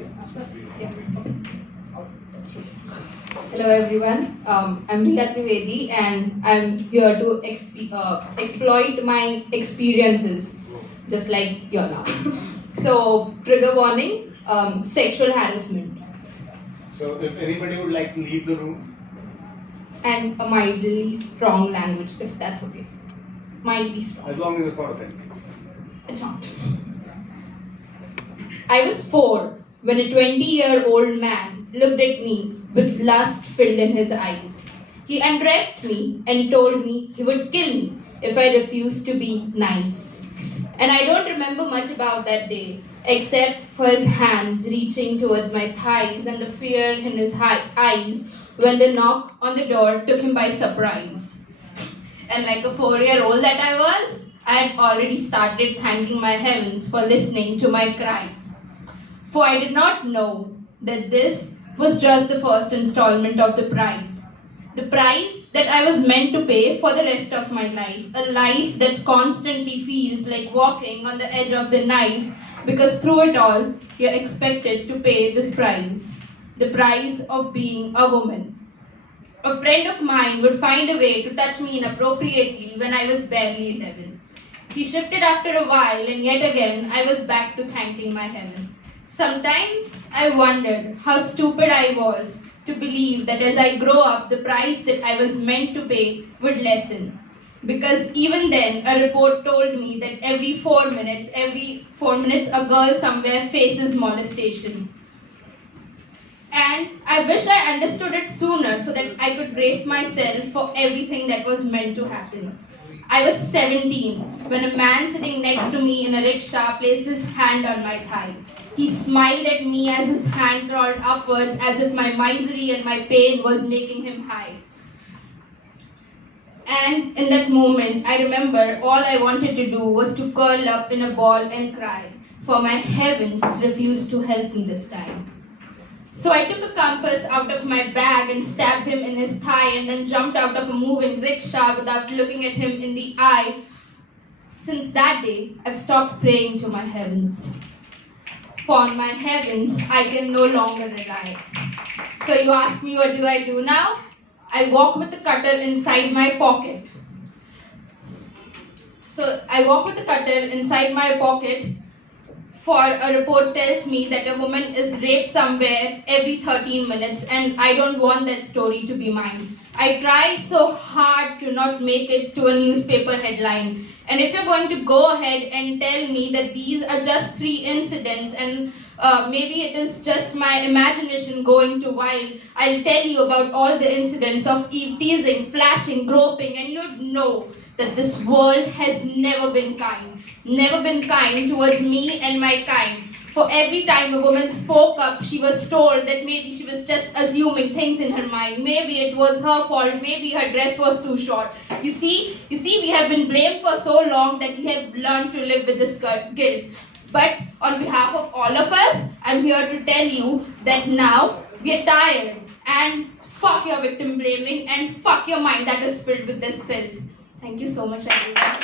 Yeah. Hello everyone, I'm Riya Trivedi and I'm here to exploit my experiences just like you're now. So, trigger warning, sexual harassment So if anybody would like to leave the room, and a mildly strong language if that's okay. Mildly strong. as long as it's not offensive. It's not. I was 4 when a 20-year-old man looked at me with lust filled in his eyes. He undressed me and told me he would kill me if I refused to be nice. And I don't remember much about that day, except for his hands reaching towards my thighs and the fear in his eyes when the knock on the door took him by surprise. And like a 4-year-old that I had already started thanking my heavens for listening to my cries. For I did not know that this was just the first installment of the price. The price that I was meant to pay for the rest of my life. A life that constantly feels like walking on the edge of the knife because through it all, you're expected to pay this price. The price of being a woman. A friend of mine would find a way to touch me inappropriately when I was barely 11. He shifted after a while and yet again I was back to thanking my heaven. Sometimes I wondered how stupid I was to believe that as I grow up, the price that I was meant to pay would lessen. Because even then, a report told me that every 4 minutes, a girl somewhere faces molestation. And I wish I understood it sooner so that I could brace myself for everything that was meant to happen. I was 17 when a man sitting next to me in a rickshaw placed his hand on my thigh. He smiled at me as his hand crawled upwards as if my misery and my pain was making him high. And in that moment, I remember all I wanted to do was to curl up in a ball and cry, for my heavens refused to help me this time. So I took a compass out of my bag and stabbed him in his thigh and then jumped out of a moving rickshaw without looking at him in the eye. Since that day, I've stopped praying to my heavens. For on my heavens, I can no longer rely. So you ask me, what do I do now? I walk with the cutter inside my pocket. So I walk with the cutter inside my pocket, for a report tells me that a woman is raped somewhere every 13 minutes and I don't want that story to be mine. I try so hard to not make it to a newspaper headline. And if you're going to go ahead and tell me that these are just 3 incidents and maybe it is just my imagination going too wild, I'll tell you about all the incidents of teasing, flashing, groping, and you'd know that this world has never been kind towards me and my kind. For every time a woman spoke up, she was told that maybe she was just assuming things in her mind. Maybe it was her fault, maybe her dress was too short. You see, we have been blamed for so long that we have learned to live with this guilt. But on behalf of all of us, I'm here to tell you that now we are tired. And fuck your victim blaming and fuck your mind that is filled with this filth. Thank you so much, everyone.